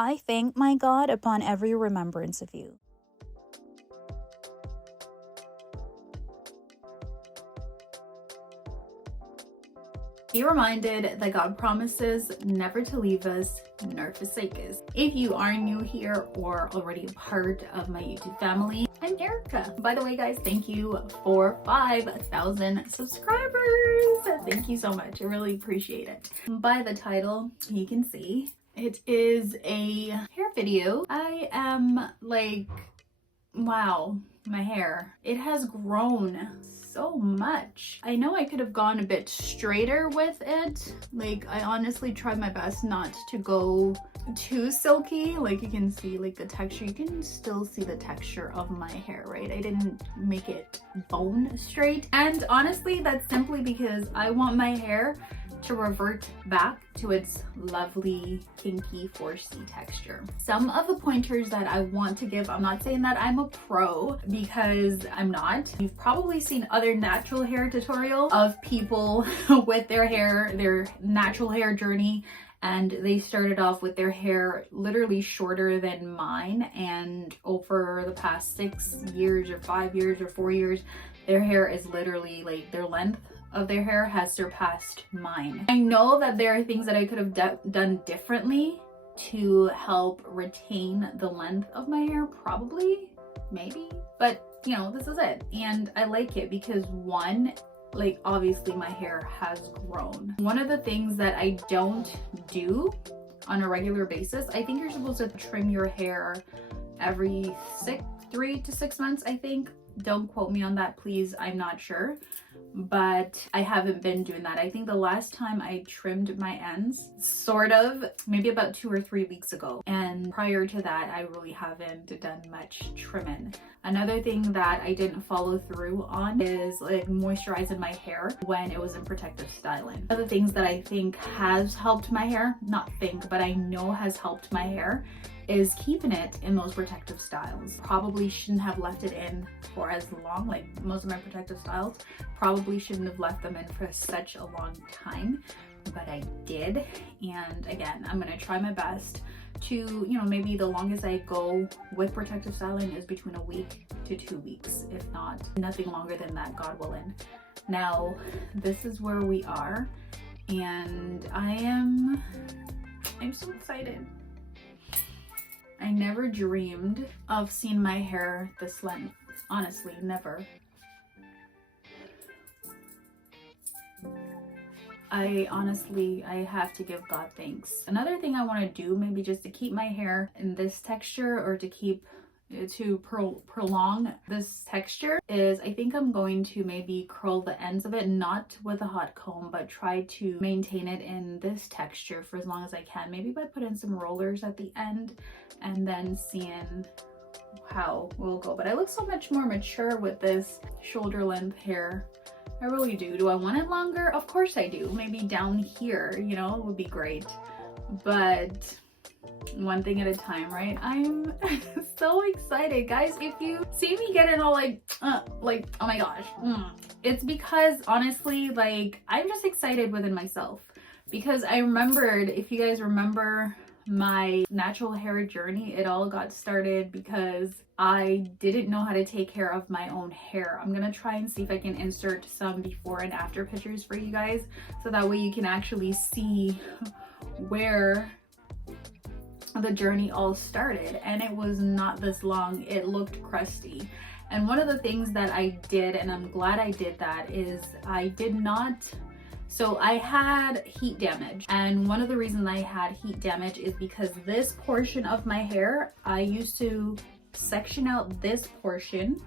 I thank my God upon every remembrance of you. Be reminded that God promises never to leave us nor forsake us. If you are new here or already a part of my YouTube family, I'm Erica. By the way, guys, thank you for 5,000 subscribers. Thank you so much. I really appreciate it. By the title, you can see it is a hair video. I am like, wow, my hair. It has grown so much. I know I could have gone a bit straighter with it. Like, I honestly tried my best not to go too silky. Like, you can see like the texture, you can still see the texture of my hair, right? I didn't make it bone straight. And honestly, that's simply because I want my hair to revert back to its lovely kinky 4C texture. Some of the pointers that I want to give, I'm not saying that I'm a pro because I'm not. You've probably seen other natural hair tutorial of people with their hair, their natural hair journey, and they started off with their hair literally shorter than mine, and over the past 6 years or 5 years or 4 years, their hair is literally like, their length of their hair has surpassed mine. I know that there are things that I could have done differently to help retain the length of my hair, probably, maybe, but you know, this is it. And I like it because one, like, obviously my hair has grown. One of the things that I don't do on a regular basis, I think you're supposed to trim your hair every 3 to 6 months, I think. Don't quote me on that, please. I'm not sure, but I haven't been doing that. I think the last time I trimmed my ends, sort of, maybe about 2 or 3 weeks ago. And prior to that, I really haven't done much trimming. Another thing that I didn't follow through on is like moisturizing my hair when it was in protective styling. Other things that I think has helped my hair, not think, but I know has helped my hair, is keeping it in those protective styles. Probably shouldn't have left it in for as long, like most of my protective styles, probably shouldn't have left them in for such a long time, but I did. And again, I'm gonna try my best to, you know, maybe the longest I go with protective styling is between a week to 2 weeks, if not nothing longer than that, God willing. Now, this is where we are, and I'm so excited. I never dreamed of seeing my hair this length. Honestly, never. I have to give God thanks. Another thing I want to do, maybe just to keep my hair in this texture or to prolong this texture, is I think I'm going to maybe curl the ends of it, not with a hot comb, but try to maintain it in this texture for as long as I can. Maybe by putting some rollers at the end and then seeing how we'll go. But I look so much more mature with this shoulder length hair. I really do. Do I want it longer? Of course I do. Maybe down here, you know, would be great. But one thing at a time, right? I'm so excited, guys. If you see me getting all like oh my gosh, it's because honestly, like, I'm just excited within myself, because I remembered, if you guys remember my natural hair journey, it all got started because I didn't know how to take care of my own hair. I'm gonna try and see if I can insert some before and after pictures for you guys, so that way you can actually see where the journey all started. And it was not this long. It looked crusty. And one of the things that I did, and I'm glad I did that, is so I had heat damage. And one of the reasons I had heat damage is because this portion of my hair, I used to section out this portion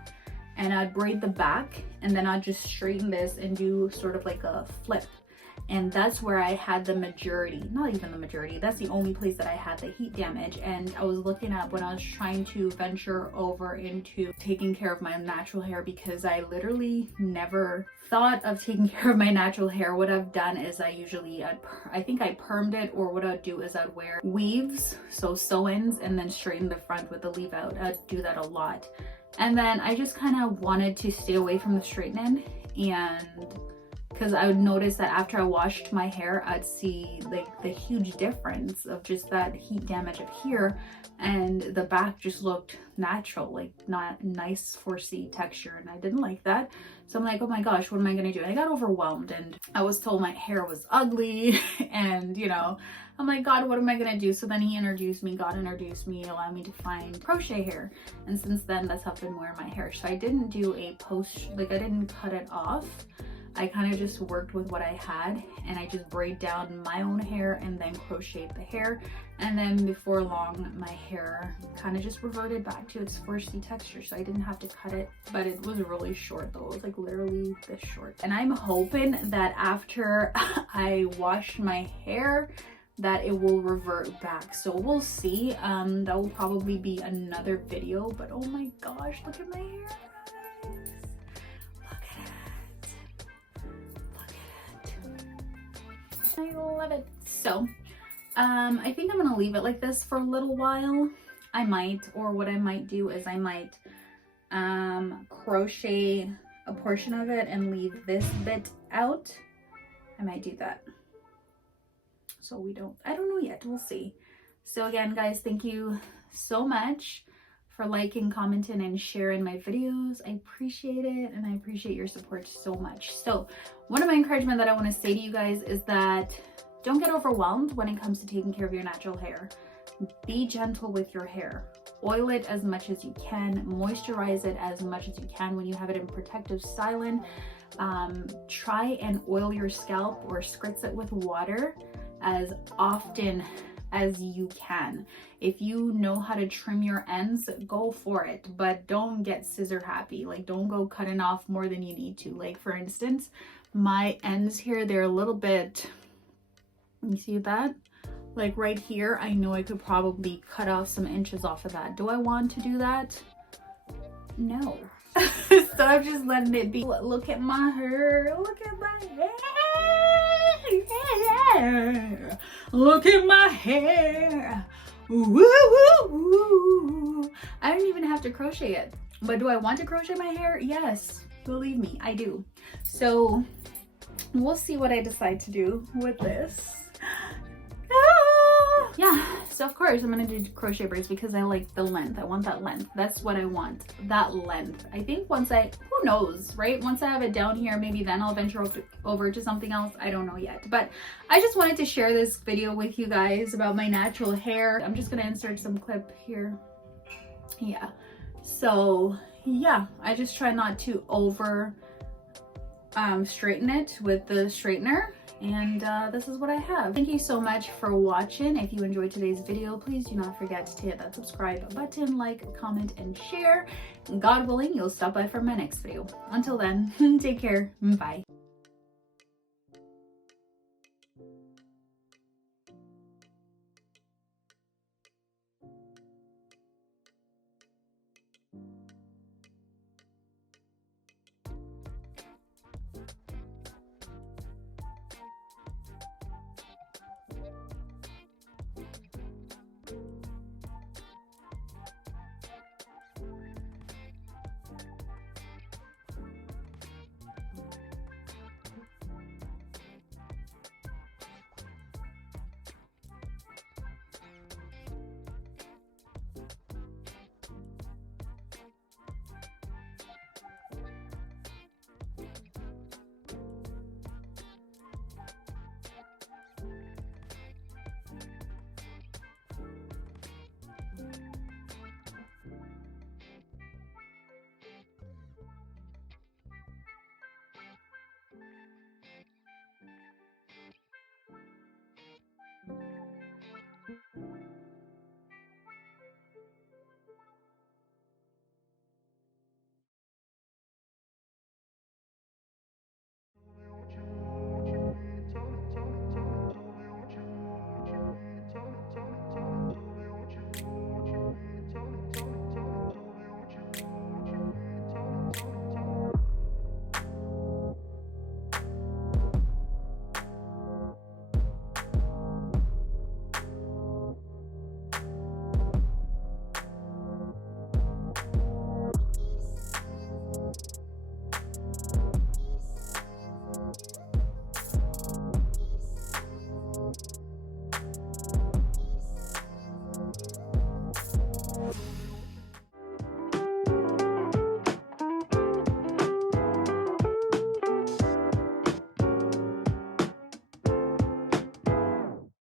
and I'd braid the back, and then I'd just straighten this and do sort of like a flip. And that's where I had the majority, not even the majority, that's the only place that I had the heat damage. And I was looking at when I was trying to venture over into taking care of my natural hair, because I literally never thought of taking care of my natural hair. What I've done is I think I permed it, or what I'd do is I'd wear weaves, so sew-ins, and then straighten the front with the leave out. I'd do that a lot. And then I just kind of wanted to stay away from the straightening, and because I would notice that after I washed my hair, I'd see like the huge difference of just that heat damage up here, and the back just looked natural, like not nice 4C texture, and I didn't like that. So I'm like, oh my gosh, what am I gonna do? And I got overwhelmed, and I was told my hair was ugly and you know, I'm like, God, what am I gonna do? So then God introduced me, allowed me to find crochet hair, and since then that's how I've been wearing my hair. So I didn't do a post, like I didn't cut it off. I kind of just worked with what I had, and I just braid down my own hair and then crocheted the hair, and then before long my hair kind of just reverted back to its 4C texture, so I didn't have to cut it. But it was really short though, it was like literally this short, and I'm hoping that after I wash my hair that it will revert back, so we'll see. That will probably be another video, but oh my gosh, look at my hair. I love it. So I think I'm gonna leave it like this for a little while. I might, or what I might do is I might crochet a portion of it and leave this bit out. I might do that, so I don't know yet, we'll see. So again guys, thank you so much for liking, commenting, and sharing my videos. I appreciate it, and I appreciate your support so much. So one of my encouragement that I want to say to you guys is that don't get overwhelmed when it comes to taking care of your natural hair. Be gentle with your hair. Oil it as much as you can, moisturize it as much as you can when you have it in protective styling. Try and oil your scalp or spritz it with water as often as you can. If you know how to trim your ends, go for it, but don't get scissor happy. Like, don't go cutting off more than you need to. Like, for instance, my ends here, they're a little bit, you see that? Like right here, I know I could probably cut off some inches off of that. Do I want to do that? No. So I'm just letting it be. Look at my hair, look at my hair. Look at my hair. Woo, woo, woo. I don't even have to crochet it, but do I want to crochet my hair? Yes, believe me, I do. So we'll see what I decide to do with this. Yeah, so of course I'm gonna do crochet braids because I like the length. I want that length. That's what I want, that length. I think once who knows, right? Once I have it down here, maybe then I'll venture over to something else. I don't know yet, but I just wanted to share this video with you guys about my natural hair. I'm just gonna insert some clip here. Yeah, so yeah, I just try not to over straighten it with the straightener. And this is what I have. Thank you so much for watching. If you enjoyed today's video, please do not forget to hit that subscribe button, like, comment, and share. And God willing, you'll stop by for my next video. Until then, take care. Bye.